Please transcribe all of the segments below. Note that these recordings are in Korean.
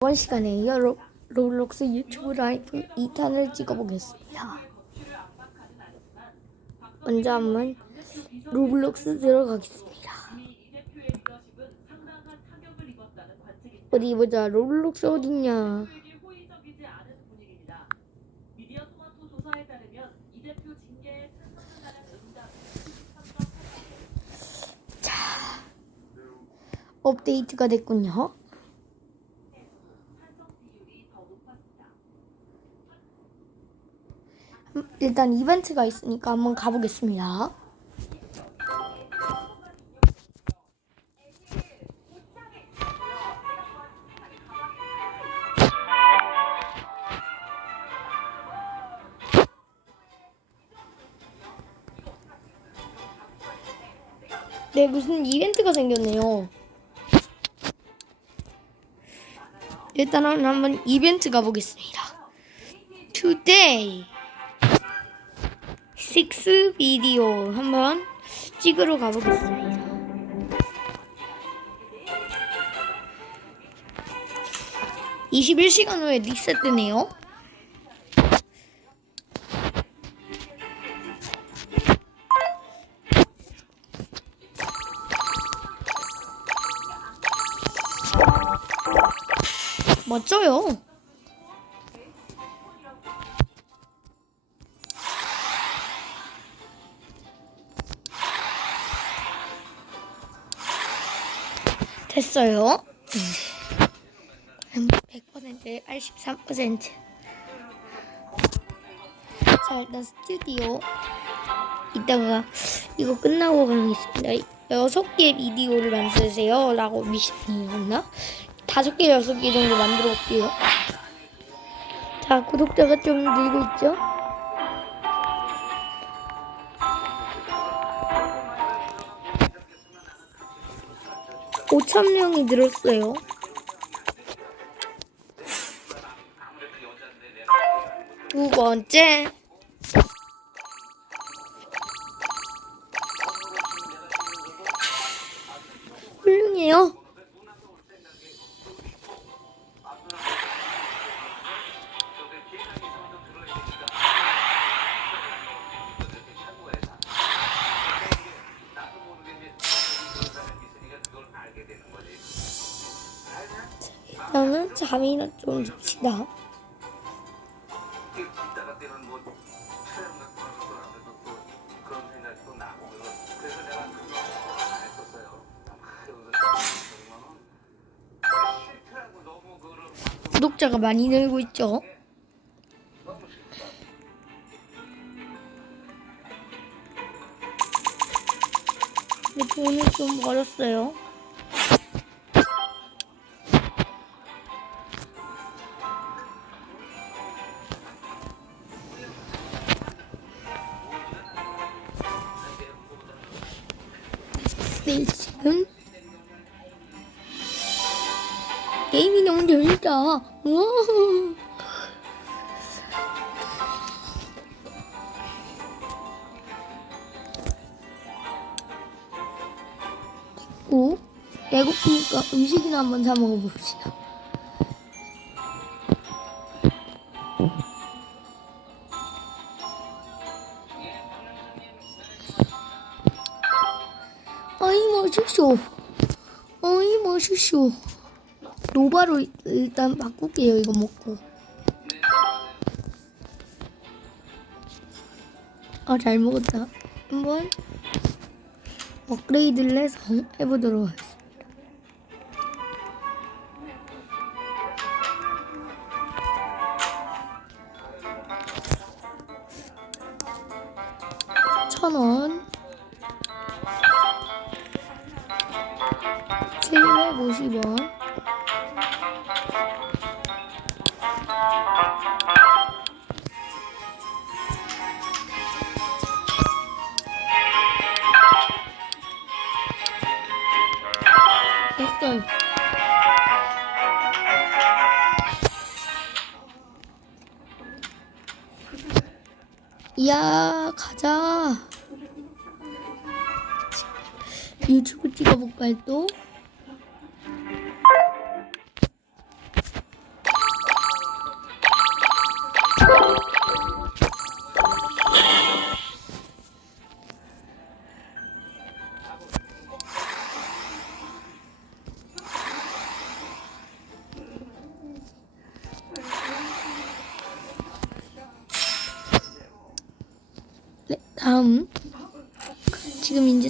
이번 시간에 로, 로블록스 유튜브 라이브 2탄을 찍어보겠습니다. 먼저 한번 로블록스 들어가겠습니다. 어디 보자 로블록스 어딨냐 호의적이지 않은 분위기입니다. 미디어 토마토 조사에 따르면 이 대표 징계에 찬성한다는 응답 업데이트가 됐군요. 찬성 비율이 더 높았습니다. 음, 일단 이벤트가 있으니까 한번 가보겠습니다. 네, 무슨 이벤트가 생겼네요. 일단은 한번 이벤트 가보겠습니다. Today 식스 비디오 한번 찍으러 가보겠습니다. (21시간) 후에 리셋되네요. 멋져요. 됐어요. 음, 100% 83%. 자, 일단 스튜디오. 이따가 이거 끝나고 가겠습니다. 여섯 개 비디오를 만드세요. 라고 미션이었나? 다섯 개, 여섯 개 정도 만들어 볼게요. 자, 구독자가 좀 늘고 있죠? 오천 명이 늘었어요. 두 번째. 라고 너무 그거를 구독자가 많이 늘고 있죠. 근데 돈을 좀 벌었어요. 게임이 너무 재밌다. 우와. 오, 배고프니까 음식이나 한번 사 먹어봅시다. 아이 맛있어. 아이 맛있어. 노바로 일단 바꿀게요. 이거 먹고. 아 잘 먹었다. 한번 업그레이드를 해서 해보도록 하겠습니다. 천 원, 칠백오십 원, 됐어요. 이야 가자 유튜브 찍어볼까요 또?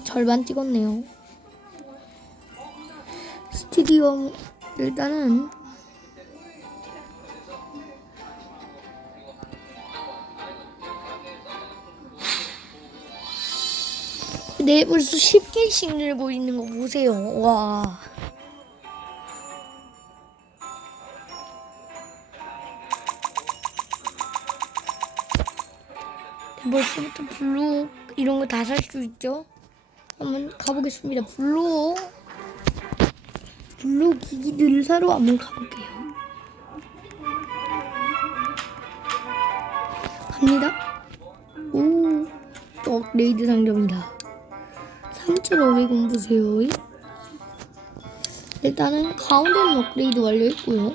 절반 찍었네요. 스튜디오 일단은 네 벌써 10개씩 늘고 있는 거 보세요. 와. 벌써부터 블루 이런 거 다 살 수 있죠? 한번 가보겠습니다. 블루 블루 기기들을 사러 한번 가볼게요. 갑니다. 오, 또 업그레이드 상점이다. 3,500원 보세요. 일단은 가운데는 업그레이드 완료했고요.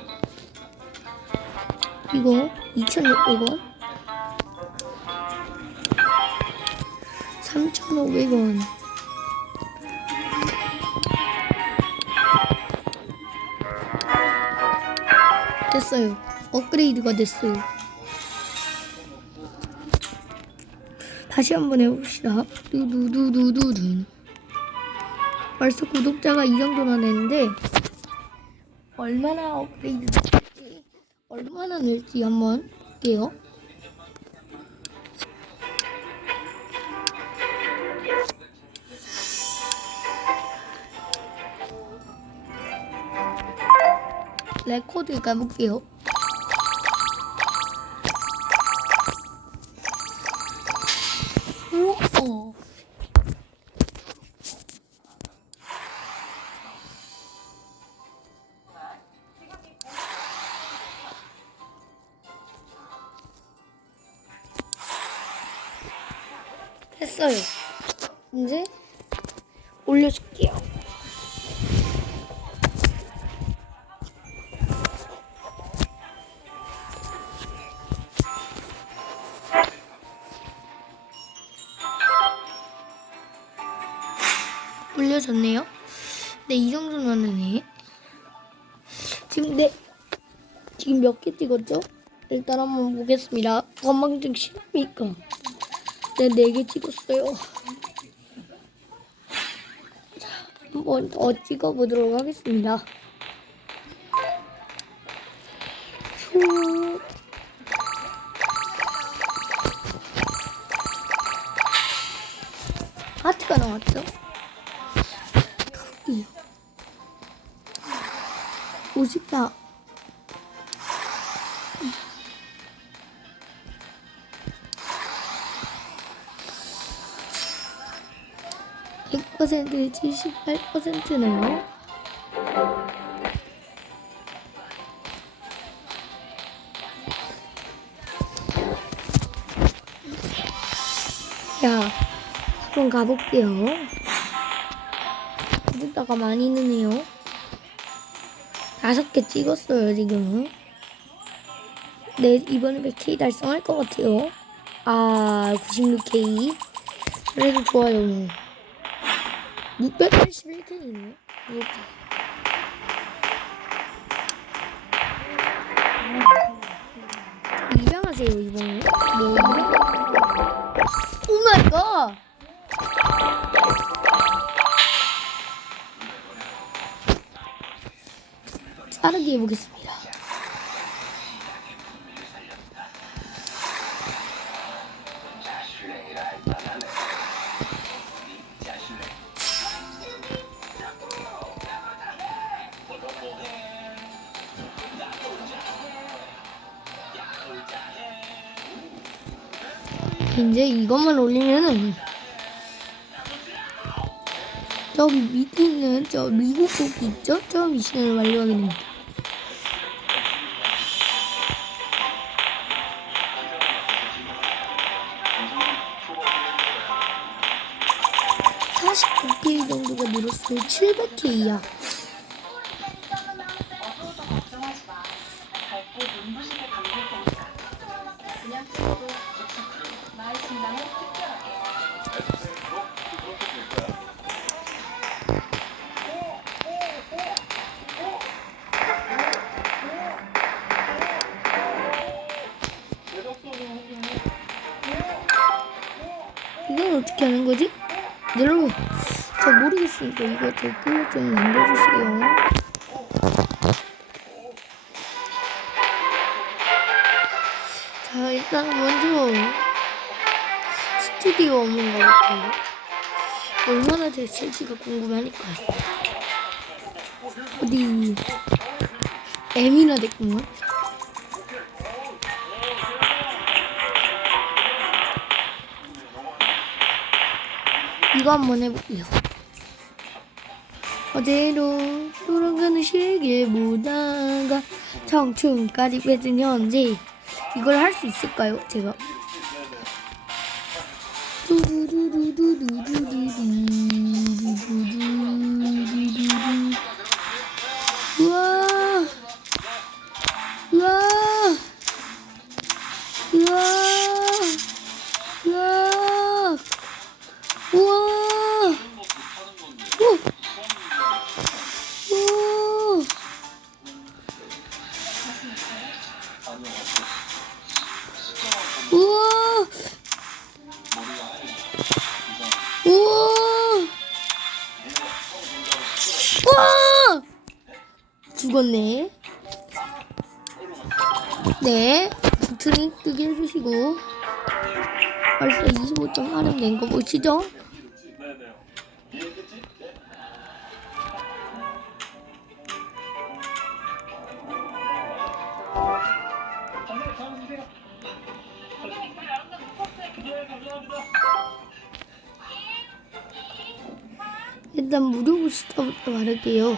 이거 2,600원. 3,500원. 됐어요. 업그레이드가 됐어요. 다시 한번 해봅시다. 두두두두두두. 벌써 구독자가 이 정도나 됐는데 얼마나 업그레이드 될지 얼마나 늘지 한번 볼게요. 레코드 가볼게요. 우와. 됐어요. 이제 올려줄게요. 몇 개 찍었죠? 일단 한번 보겠습니다. 건망증 실합니까? 네, 네 개 찍었어요. 자, 한번 더 찍어보도록 하겠습니다. (100%에 78%네요) 야 한번 가볼게요. 구독자가 많이 느네요. 다섯 개 찍었어요 지금. 네 이번에 100K 달성할 것 같아요? 아 96K 그래도 좋아요 681K이네. 이렇게. 입양하세요 이번에? 뭐? 오 마이 갓! 빠르게 해보겠습니다. 이제 이것만 올리면은 저기 밑에 있는 저 미국 곡 있죠? 저 미션을 완료하게 됩니다. 사십구 k 정도가 늘었어요. 700K야. 이게 어떻게 하는 거지? 네, 여러분, 잘 모르겠으니까 이거 댓글로 좀 남겨주세요. 자, 일단 먼저 스튜디오 없는 거 같아요. 얼마나 됐을지가 궁금하니까요. 어디 M이나 됐구만. 이거 한번 해볼게요. 어제로 돌아가는 시계 보다가 청춘까지 맺은 현재 이걸 할 수 있을까요? 제가 우와 우와 우와 우와 우와 벌써 25.8은 된거 보시죠? 일단 무료 부스터부터 말할게요.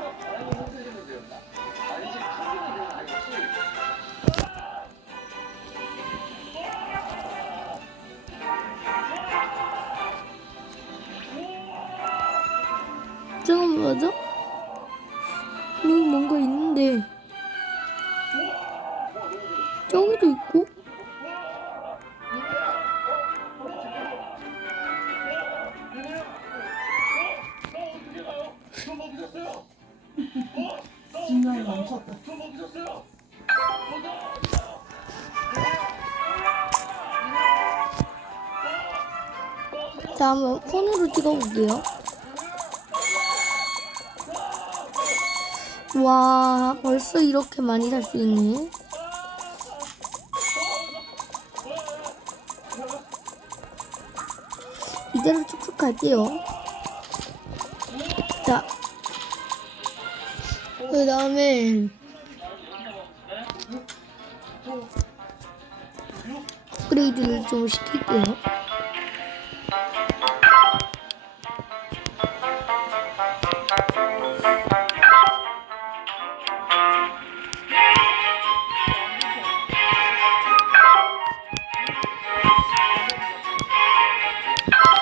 자 한번 폰으로 찍어볼게요. 와 벌써 이렇게 많이 살 수 있네. 이대로 쭉쭉 갈게요. 자 그 다음에 업그레이드를 좀 시킬게요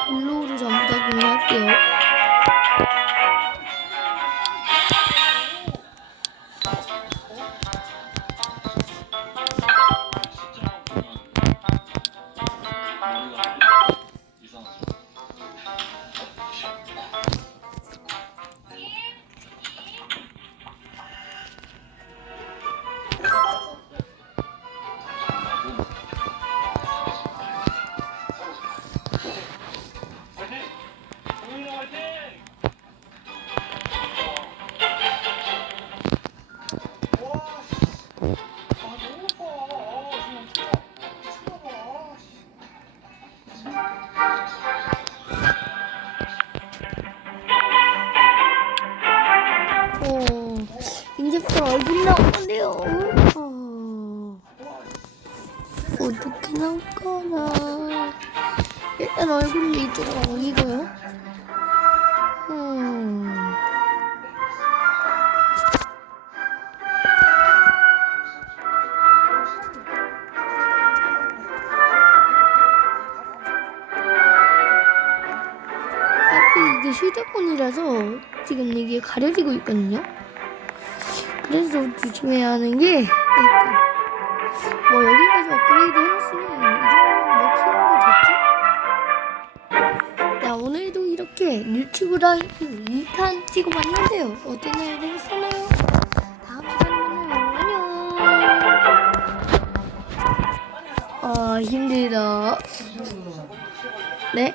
블로우로 전부 다 구매할게요. 이쪽으로 올리고요. 음. 이게 휴대폰이라서 지금 이게 가려지고 있거든요. 그래서 조심해야 하는 게 일단 뭐 여기까지 업그레이드 오늘도 이렇게 유튜브 라이브 2탄 찍어봤는데요. 어땠나요? 재밌었나요? 다음 시간에 만나요. 안녕. 아 힘들다. 네?